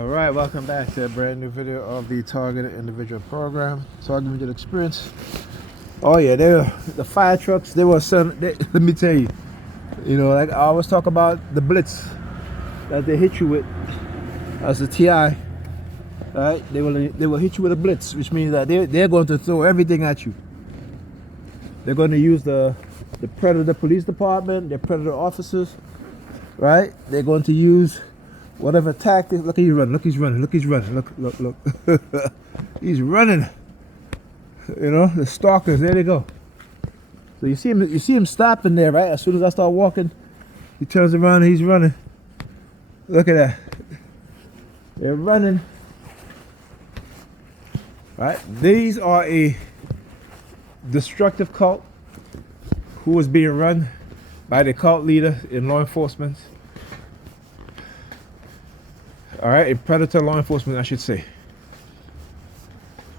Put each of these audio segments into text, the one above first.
Alright, welcome back to a brand new video of the Targeted Individual Program. Targeted Individual Experience. Oh yeah, the fire trucks, let me tell you, like I always talk about the blitz that they hit you with as a TI. Right? They will hit you with a blitz, which means that they're going to throw everything at you. They're going to use the Predator Police Department, their Predator officers, right? They're going to use whatever tactics. Look, he's running. Look, he's running. Look, he's running. Look. He's running. The stalkers. There they go. So you see him stopping there, right? As soon as I start walking, he turns around and he's running. Look at that. They're running. Right? These are a destructive cult who is being run by the cult leader in law enforcement. All right, a predator law enforcement, I should say.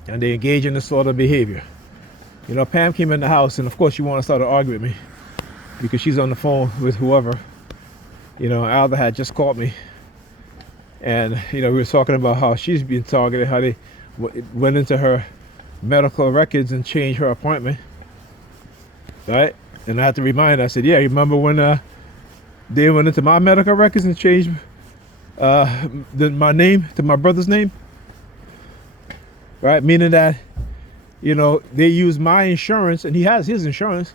And they engage in this sort of behavior. Pam came in the house, and of course she wanted to start an argument with me because she's on the phone with whoever. Alda had just called me, and we were talking about how she's being targeted, how they went into her medical records and changed her appointment. Right? And I had to remind her, I said, yeah, remember when they went into my medical records and changed my name to my brother's name? Right? Meaning that, they use my insurance, and he has his insurance,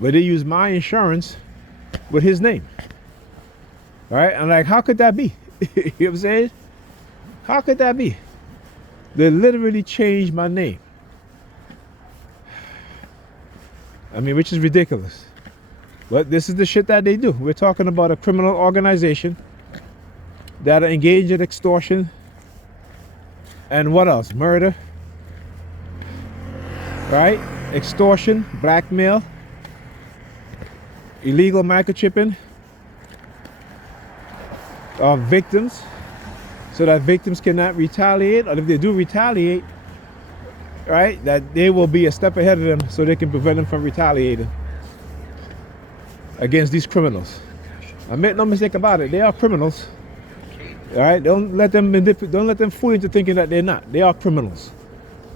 but they use my insurance with his name. Right? I'm like, how could that be? You know what I'm saying? How could that be? They literally changed my name. I mean, which is ridiculous. But this is the shit that they do. We're talking about a criminal organization that are engaged in extortion and what else? Murder. Right? Extortion, blackmail, illegal microchipping of victims so that victims cannot retaliate, or if they do retaliate, right, that they will be a step ahead of them so they can prevent them from retaliating against these criminals. I make no mistake about it, they are criminals. All right, don't let them fool you into thinking that they're not. They are criminals.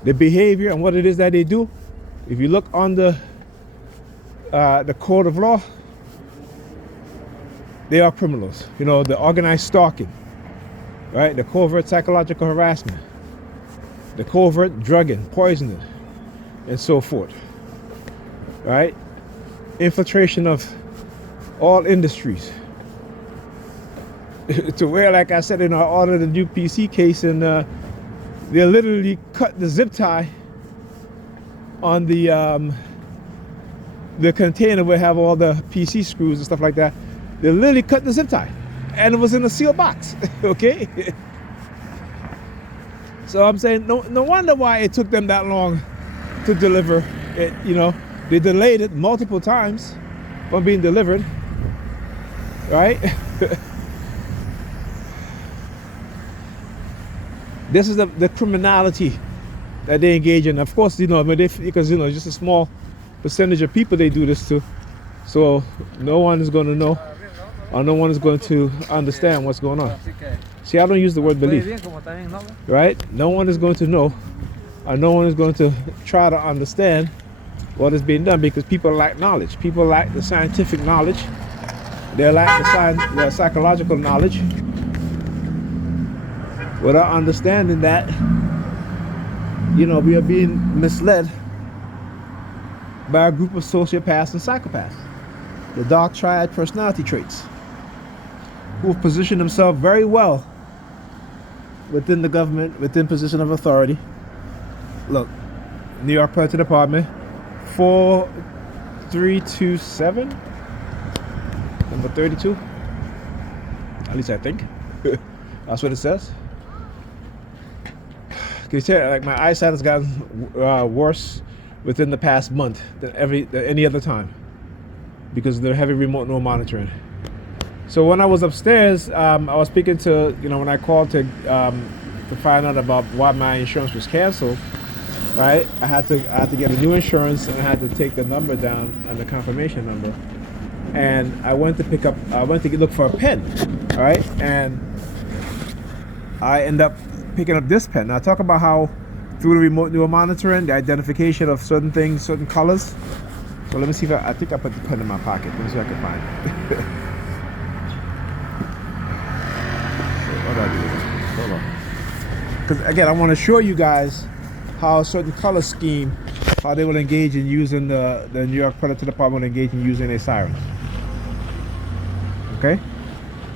The behavior and what it is that they do, if you look on the code of law, they are criminals. The organized stalking, right? The covert psychological harassment, the covert drugging, poisoning, and so forth. Right? Infiltration of all industries. To where, like I said, in our order the new PC case, and they literally cut the zip tie on the container where we have all the PC screws and stuff like that. They literally cut the zip tie, and it was in a sealed box. Okay. So I'm saying, no wonder why it took them that long to deliver it. They delayed it multiple times from being delivered. Right? This is the criminality that they engage in. Of course, because just a small percentage of people they do this to. So no one is going to know, or no one is going to understand what's going on. See, I don't use the word belief, right? No one is going to know, or no one is going to try to understand what is being done, because people lack knowledge. People lack the scientific knowledge. They lack the psychological knowledge, without understanding that, we are being misled by a group of sociopaths and psychopaths, the dark triad personality traits, who have positioned themselves very well within the government, within position of authority. Look, New York Police Department, 4327, number 32. At least I think. That's what it says. Can you tell, like, my eyesight has gotten worse within the past month than any other time because of the heavy remote no monitoring. So when I was upstairs, I was speaking to, when I called to find out about why my insurance was canceled, right? I had to get a new insurance, and I had to take the number down and the confirmation number. And I went to look for a pen, all right? And I end up picking up this pen. Now talk about how through the remote neural monitoring, the identification of certain things, certain colors. So let me see if I think I put the pen in my pocket. Let me see if I can find it. What do I do with it? Hold on. Because again, I want to show you guys how certain color scheme, how they will engage in using the New York Predator Department will engage in using their sirens. Okay.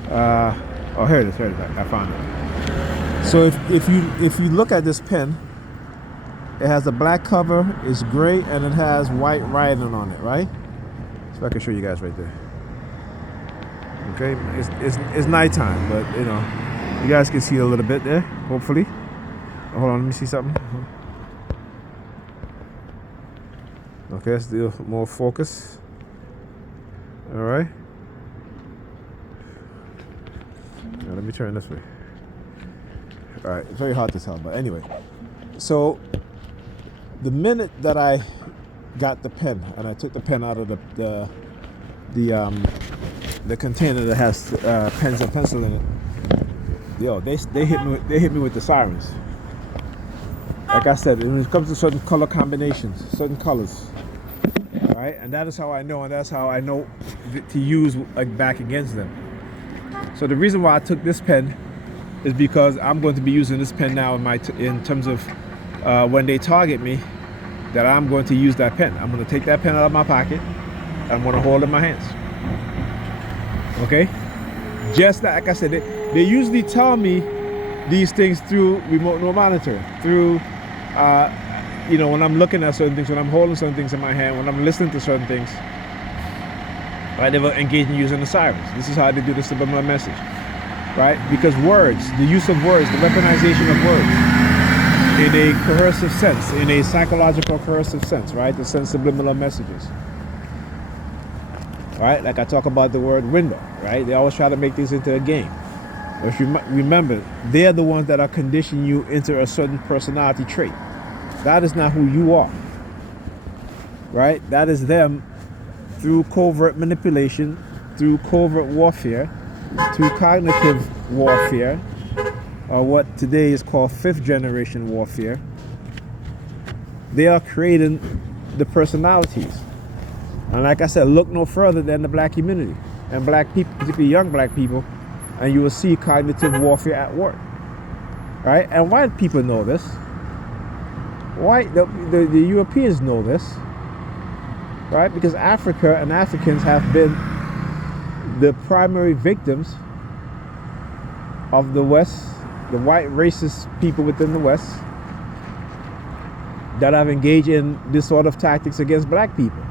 Oh, here it is. Here it is. I found it. So if you look at this pen, it has a black cover, it's gray, and it has white writing on it, right? So I can show you guys right there. Okay, it's nighttime, but you know, you guys can see a little bit there, hopefully. Hold on, let me see something. Okay, let's do more focus. All right. Now let me turn this way. All right, it's very hard to tell, but anyway. So the minute that I got the pen and I took the pen out of the container that has pens and pencil in it, yo, they hit me with the sirens. Like I said, when it comes to certain color combinations, certain colors, all right, and that is how I know, and that's how I know to use like back against them. So the reason why I took this pen is because I'm going to be using this pen now in terms of when they target me, that I'm going to use that pen. I'm going to take that pen out of my pocket. I'm going to hold it in my hands. Okay? Just like I said, they usually tell me these things through remote neural monitoring, through, you know, when I'm looking at certain things, when I'm holding certain things in my hand, when I'm listening to certain things, right? They will engage in using the sirens. This is how they do the subliminal message, right? Because words, the use of words, the weaponization of words, in a coercive sense, in a psychological coercive sense, right? To send subliminal messages. Right? Like I talk about the word window, right? They always try to make things into a game. But if you remember, they're the ones that are conditioning you into a certain personality trait. That is not who you are. Right? That is them through covert manipulation, through covert warfare, through cognitive warfare, or what today is called fifth generation warfare. They are creating the personalities. And like I said, look no further than the black community and black people, particularly young black people, and you will see cognitive warfare at work. Right? And white people know this. The Europeans know this. Right? Because Africa and Africans have been the primary victims of the West, the white racist people within the West that have engaged in this sort of tactics against black people.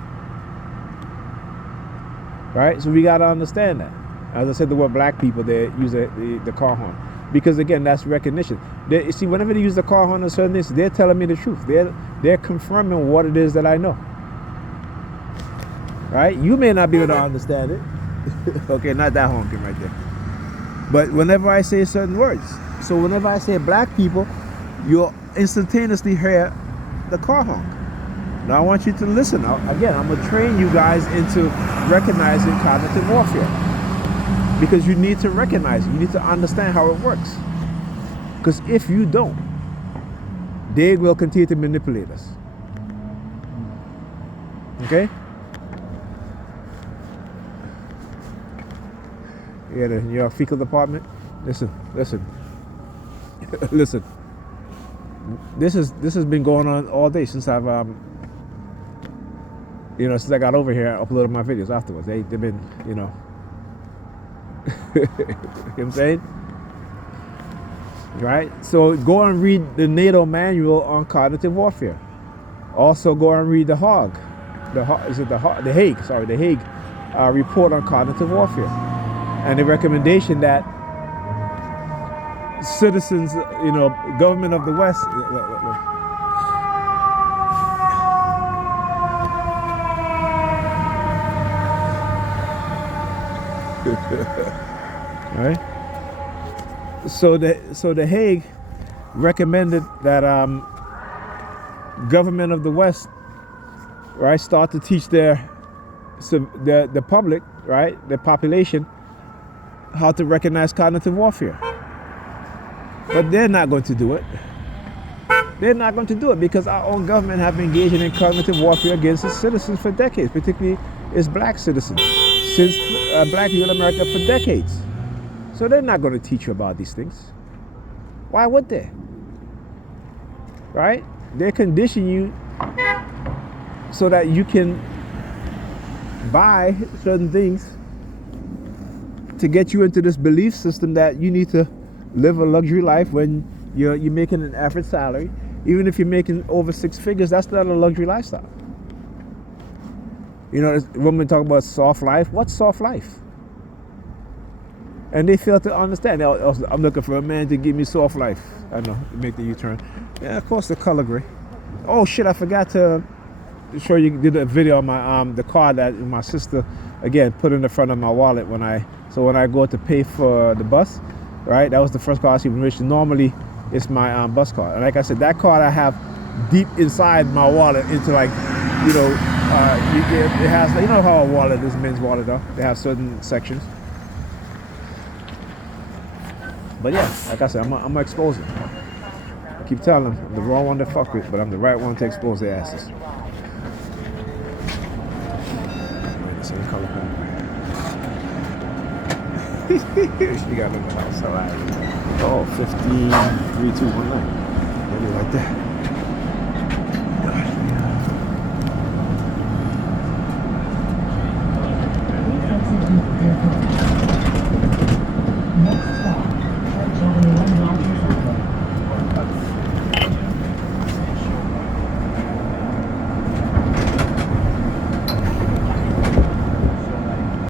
Right? So we got to understand that. As I said, the word black people, they use the car horn. Because again, that's recognition. You see, whenever they use the car horn on certain things, they're telling me the truth. They're confirming what it is that I know. Right? You may not be able to understand it. Okay, not that honking right there. But whenever I say certain words, so whenever I say black people, you'll instantaneously hear the car honk. Now I want you to listen. Again, I'm going to train you guys into recognizing cognitive warfare. Because you need to recognize it. You need to understand how it works. Because if you don't, they will continue to manipulate us. Okay? Yeah, the New York fecal department. Listen. Listen. This has been going on all day since I've since I got over here. I uploaded my videos afterwards. They've been, you know what I'm saying? Right? So go and read the NATO manual on cognitive warfare. Also go and read the Hague report on cognitive warfare. And the recommendation that citizens, government of the West. All right. So the Hague recommended that government of the West, right, start to teach the public, right, the population, how to recognize cognitive warfare. But they're not going to do it. They're not going to do it because our own government have been engaging in cognitive warfare against its citizens for decades, particularly its black citizens, since black people in America for decades. So they're not going to teach you about these things. Why would they? Right? They condition you so that you can buy certain things to get you into this belief system that you need to live a luxury life when you're making an average salary. Even if you're making over 6 figures, that's not a luxury lifestyle. You know, women talk about soft life. What's soft life? And they fail to understand. I'm looking for a man to give me soft life. I know, make the U-turn. Yeah, of course, the color gray. Oh shit, I forgot to show you, did a video on my the card that my sister, again, put in the front of my wallet when I go to pay for the bus, right? That was the first card she enriched. Normally, it's my bus card. And like I said, that card I have deep inside my wallet into like, you know, it has, you know how a wallet is, men's wallet though. They have certain sections. But yeah, like I said, I'm gonna expose it. I keep telling them I'm the wrong one to fuck with, but I'm the right one to expose their asses. Wait, the same color pen. She got in the house. All right. Oh, 15, 3, 2, 1, 9. Maybe right there.